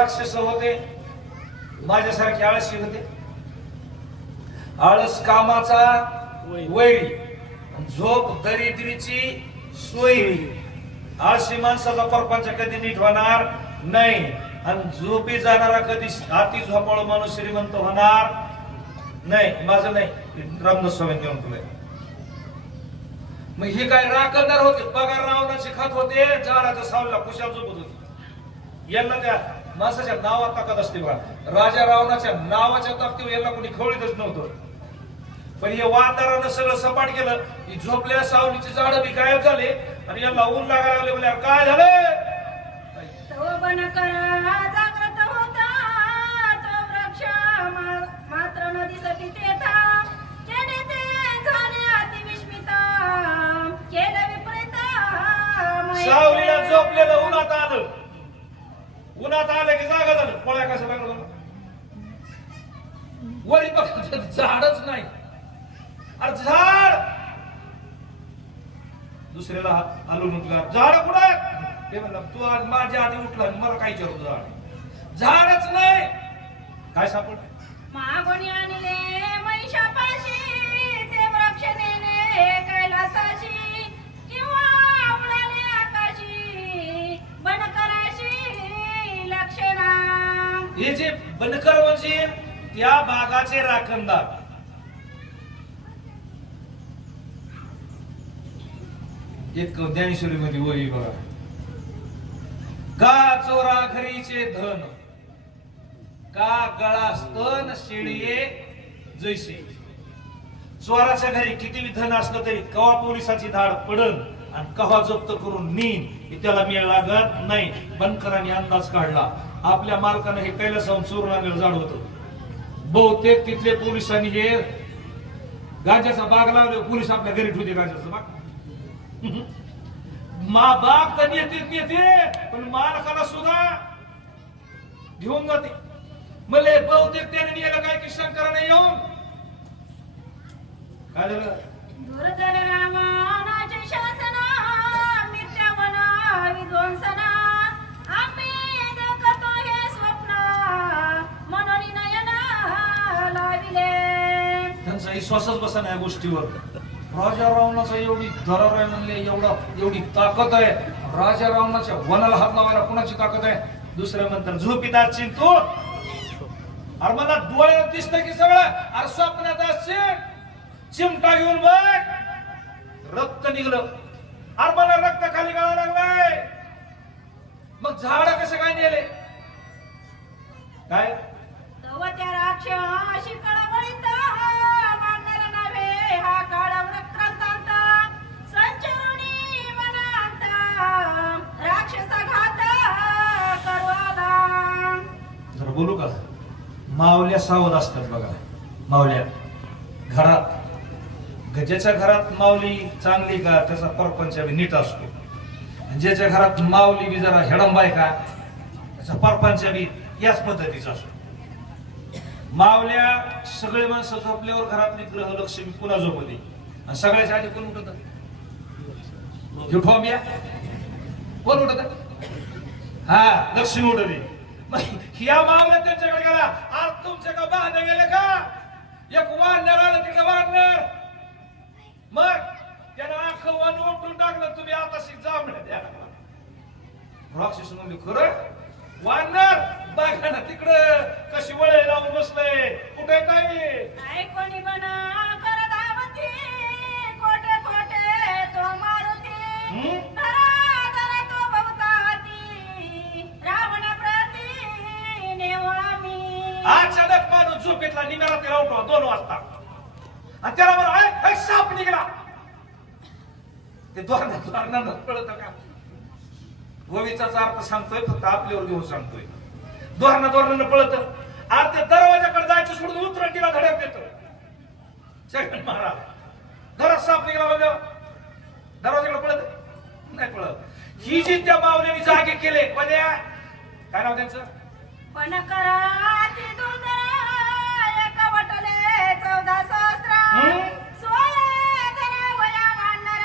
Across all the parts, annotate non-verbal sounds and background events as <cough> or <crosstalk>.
राक्षस होते माझ्यासारखे आळशी होते. आळस कामाचा वैरी झोप दरिद्रीची सोयी आळशी माणसाचा परपंच कधी नीट होणार नाही आणि झोपी जाणारा कधी हाती झोपाळ माणूस श्रीमंत होणार नाही. माझं नाही. रामदास स्वामी देऊन तुला. मग हे काय राखदार होते पगार रावणाचे खात होते झाडाच्या सावला कुशाल झोपत होते. यांना त्या माणसाच्या नावात ताकद असते बघा. राजा रावणाच्या नावाच्या ताकदीवर यांना कोणी खवळीतच नव्हतं. पण हे वातावरण सगळं सपाट केलं. ही झोपलेल्या सावलीची झाडं बी गायब झाले. आणि यांना ऊन लागायला लागले म्हणजे काय झालं? मात्र सावलीला झोपलेलं उन्हात आलं. उन्हात आलं की जागा झालं पळ्या कसं लागला वरी बघ झाडच नाही. अरे झाड! दुसऱ्याला हा- उठला झाड कुठं ते म्हणलं तू आज माझ्या आधी उठला आणि मला काय विचारतो झाड झाडच नाही. काय सापड मागणी आणले महिषापाशी ते वृक्ष नेले कैलासाशी हे जे बनकर म्हणजे त्या भागाचे राखणदार. एक ज्ञानेश्वरी मध्ये वही बघा. का चोरा घरीचे धन? का गळा स्तन शिडिये जैसे? चोराच्या घरी किती धन असलं तरी कवा पोलिसाची धाड पडन आणि कवा जप्त करून नीन हे त्याला मिळ लागत नाही. बनकरांनी अंदाज काढला. आपल्या मालकानं हे कैलासाहून चोरून आणलेलं झाड होतं बहुतेक तिथले पोलिसांनी हे गांजाचा बाग लावले पोलीस आपल्या घरी ठेवते गांजाचा बाग. <laughs> मा बाग तर येते नेते पण मालकाला सुद्धा घेऊन जाते. मले बहुतेक त्याने नेलं काय की शंकराने येऊन. काय झालं? विश्वासच बसा या गोष्टीवर. राजा रावणाचा एवढी दरार आहे म्हणले एवढा एवढी ताकद आहे. राजा रावणाच्या वनाला हात लावायला कुणाची ताकद आहे? दुसऱ्या म्हणतात झोपीत असशील तू अरे मला डोळ्यात दिसत की सगळं. अरे स्वप्नात असशील चिमटा घेऊन बघ. रक्त निघलं. अरे मला रक्त खाली गाळा लागलाय. मग झाड कसं काय नेले? काय? तव त्या राक्षसी बोलू का? मावल्या सावध असतात बघा. मावल्या घरात ज्याच्या घरात माऊली चांगली का? त्याचा परपंच नीट असतो. ज्याच्या घरात माऊली बी जरा हेडंब आहे का? त्याचा परपंच बी याच पद्धतीचा असतो. मावल्या सगळे माणसं झोपल्यावर घरातली ग्रह लक्ष्मी पुन्हा झोपते. आणि सगळ्याच्या आधी कोण उठत? कोण उठत? हा लक्ष्मी उठते. ह्या मावल्या त्यांच्याकडे गेला. आज तुमच्या का बहाणे गेले का? एक वानर आलं तिकडे वानर. मग त्यानं अख्खं वन उठून टाकलं तुम्ही आता शिक जा म्हणे द्या राक्षस म्हणले खरं? वानर बघा ना तिकडं कशी वळे लावून बसलंय. कुठे काय कोणी बना करदावती कोटे कोटे तो मारुती. अचानक माणूस झोपेतला निघाला त्याला उठवा दोन वाजता. आणि त्याला बरं "ऐ, साप निघाला. ते द्वारणा द्वारणा कळत का गोवीचाच अर्थ सांगतोय फक्त आपल्यावर घेऊन सांगतोय. द्वारणा द्वारणा पळत. आज ते दरवाजाकडे जायचं सोडून उतरटीला धडक देतो. जगन महाराज घरात साप निघाला बघा. दरवाजाकडे पळत. नाही पळत. ही जी त्या मावल्याने जागे केले पद्या काय नाव त्यांचं? पण कराती दूध एक वटले चौदा सहस्र? सोळे धरा वया वानर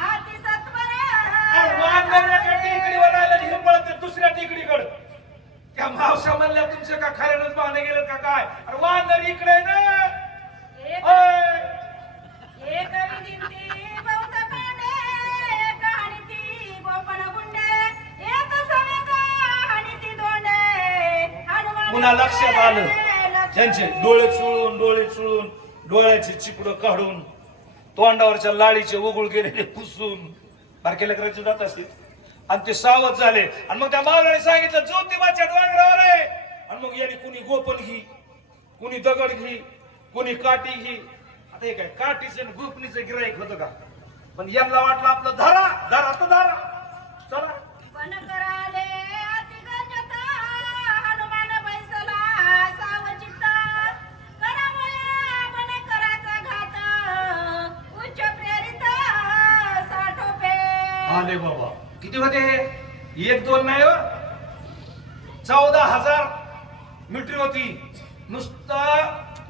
हाती सत्वर. टेकडीवर आलं आणि हे पळत दुसऱ्या टेकडीकडे. वानरच पाहणे गेलं का काय? अरे वानर इकडे ना. आलं. त्यांचे डोळे चुळून डोळे चुळून डोळ्याचे चिपडं काढून तोंडावरच्या लाळीचे उघड गेलेले पुसून बारके लेकरांचे जात असतील. आणि ते सावध झाले. आणि मग त्या मावळ्याने सांगितलं ज्योतिबाच्या डोंगरावर आहे. आणि मग याने कुणी गोपन घी कुणी दगड घी कुणी काठी घी. आता हे काय काठीचं आणि गोपनीचं गिराईक होतं का? पण यांना वाटलं आपलं धरा धरा तर धरा. चला. आले बाबा. किती होते? हे एक दोन नाही हो. चौदा हजार मीटर होती नुसता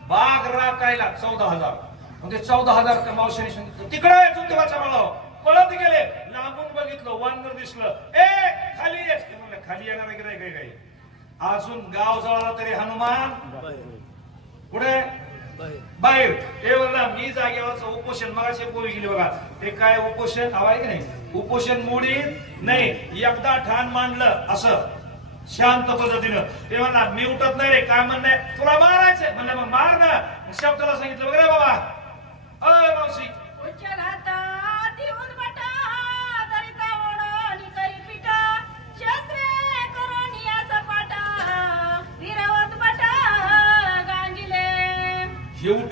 बाग राखायला चौदा हजार. म्हणजे चौदा हजार मावशीने सांगितलं तिकडे जुतेवाच्या मला पळत गेले. लांबून बघितलं वानर दिसलं. ए खाली म्हणलं, खाली येणार काय काय अजून गाव जवळ तरी हनुमान. पुढे? बाहेर. ते म्हणला मी जागेवरचं उपोषण मगाशी पोरी गेली बघा. ते काय उपोषण? हवाय की नाही उपोषण मोडीत नाही. एकदा ठाण मांडलं असं. शांत पद्धतीनं. ते म्हणला मी उठत नाही रे. काय म्हणणं तुला मारायचंय. म्हणलं मग मार ना. शब्दाला सांगितलं वगैरे बाबा. अ मावशी.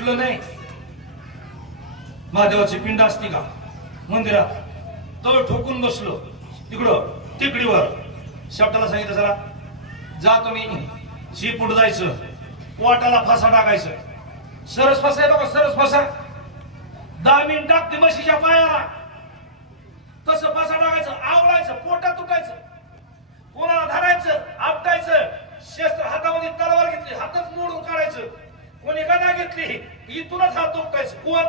हे नाही. महादेवाची पिंड असती का? मंदिरात. तळ ठोकून बसलो. तिकडं तिकडीवर शेवटाला सांगितलं जरा जा तुम्ही. शीपूट जायचं वाटाला फासा टाकायचं. सरस फासा आहे का सरस फासा. दहा मिनिट टाकते म्हशीच्या पायाला. तसं फासा टाकायचं? आवळायचं पोटात तुटायचं कोणाला धरायचं? आपटायचं. शस्त्र हातामध्ये तलवार घेतली हातच मोडून काढायचं. कोणी गदा घेतली? इथूनच हात तुटायचं कोण?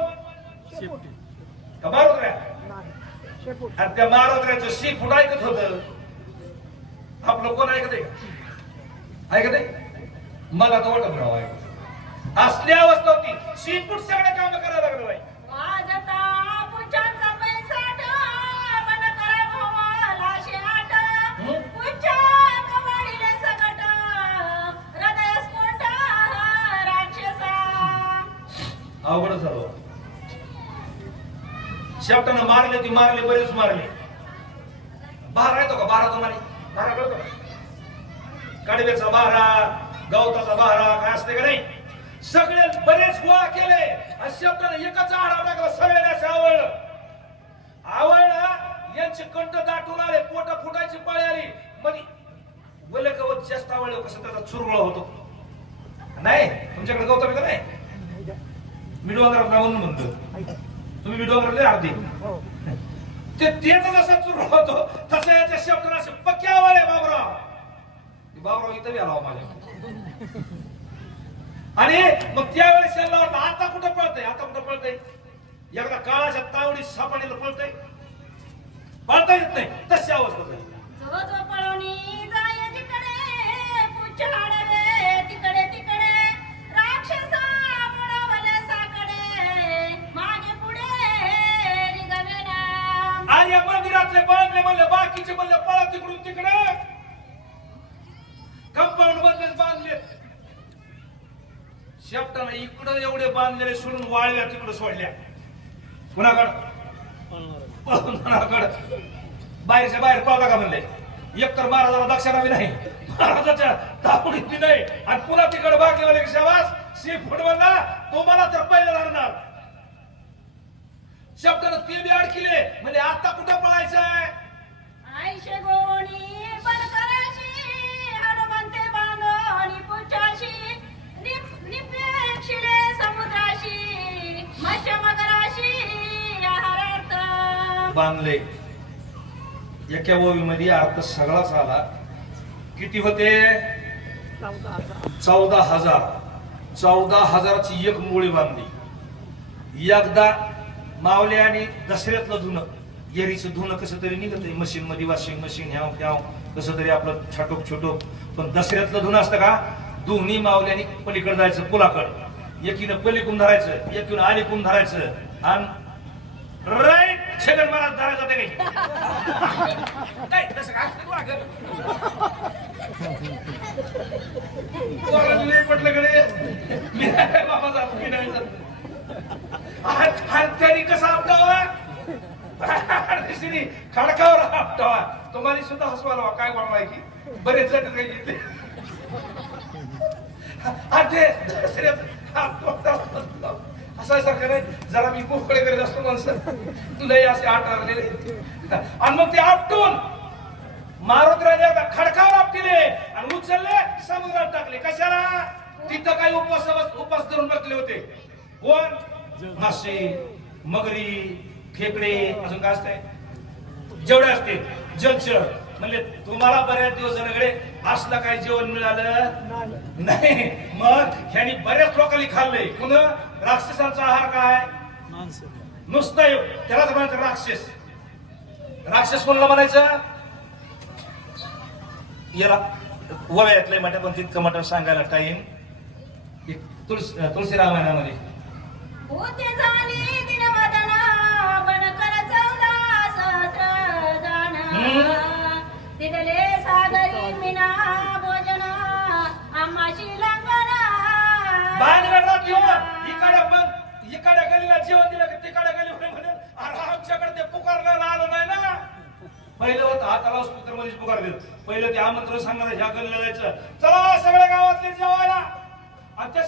मारोद्र्या? आणि त्या मारोद्र्याचं शी फुट ऐकत होत. आपलं कोण ऐकत आहे? ऐकत आहे? मला तर वाटत राव ऐकत असली अवस्था होती. शी फुट सगळे काम करायला लागलं बाई. अवघड झालं. शेवटानं मारले ती मारले बरेच मारले. बारा येतो का? बारा तुम्हाला? बारा कळतो का? कडव्याचा बारा गवताचा बारा काय असते का नाही? सगळे बरेच गोळा केले आणि शेवटानं एकच आडा टाकला सगळ्यांना आवडलं आवडलं यांचे कंठ दाटून आले पोट फुटायची पाळी आली. मध्ये वले गवत जास्त आवडलं कसं त्याचा चुरगुळा होतो. नाही? तुमच्याकडे गवत का नाही? मी डोंगरात राहून म्हणतो. तुम्ही मी डोंगरातले अर्धी ते त्याचा जसा चुर होतो तसा याच्या शब्द असे पक्या वाळे बाबराव. हे बाबराव इथं बी आला हो माझ्या आणि मग त्यावेळेस वाटलं आता कुठं पळतंय? आता कुठं पळतंय? एकदा काळाच्या तावडी सापडीला पळतंय. पळता येत नाही. तशी अवस्था झाली. एवढे बांधलेले सोडून वाळव्या तिकडे सोडल्या. कुणाकडं? कुणाकडं? बाहेरच्या बाहेर पळता का म्हणले. एक तर महाराजाला दक्षिणा बी नाही महाराजाच्या दापुडीत बी नाही. आणि पुन्हा तिकडे बाकी वाले शाबास सी फुट म्हणला तो मला तर पहिलं धरणार. शब्दानं ते बी अडकिले. म्हणजे आता कुठं पळायचंय? आईशे गोणी बनकराशी, हनुमंते बांधोनी पुचाशी बांधले. एका मध्ये अर्थ सगळाच आला किती होते? चौदा हजार. चौदा हजाराची एक मुळी बांधली. एकदा मावले आणि दसऱ्यातलं धुणं. येरीचं धुणं कसं तरी निघत मशीन मध्ये वॉशिंग मशीन ह्याव ह्याव कसं तरी आपलं छाटोक छोटोक. पण दसऱ्यातलं धुणं असतं का? दोन्ही मावल्याने पलीकडे जायचं पुलाकड. एकीनं पलीकडून धरायचं एकीनं अलीकडून धरायचं. आणि छगन मला दारा जाते नाही, तसं काय असतं बा, कडे मी बाबा जात मी नाही जात कसा आपटावा खडकावर आपटावा. तुम्हाला सुद्धा हसवायला काय बनवाय की? बरेच जण काही येते ते असं सारखं नाही. जरा मी मोकळे करत असतो माणसं. लय असे आठ आणि मग ते आपटून मारुतीराजे आता खडकावर आपटिले आणि उचलले समुद्रात टाकले. कशाला? तिथं काही उपवास उपास धरून बसले होते. कोण? मासे मगरी खेकडे अजून काय असतंय? जेवढे असते जलचर. म्हणले तुम्हाला बऱ्याच दिवस सगळे असलं काही जेवण मिळालं? नाही. मग ह्यांनी बऱ्याच लोकांनी खाल्लंय. पुन्हा राक्षसांचा आहार काय? नुसतं एव- त्यालाच म्हणायचं राक्षस. राक्षस कोणाला म्हणायचं? याला वयातलंय म्हटलं पण तितकं म्हटलं सांगायला टाइम तुळशी तुळशी रामायणामध्ये होते तिथले सागरी मीना भोजन आम्हाशी लंगना बांधगडला जेवण इकडे पण इकडे गलीला जेवण दिलं की तिकडे गेली म्हणे म्हणे अरे आमच्याकडे ते पुकारला आलं नाही ना. पहिलं होतं हाताला स्पीकरमध्ये पुकार दिलं पहिलं ते आमंत्रण सांगणार ह्या गलीला जायचं. चला हो सगळ्या गावातले जेवायला. आणि त्या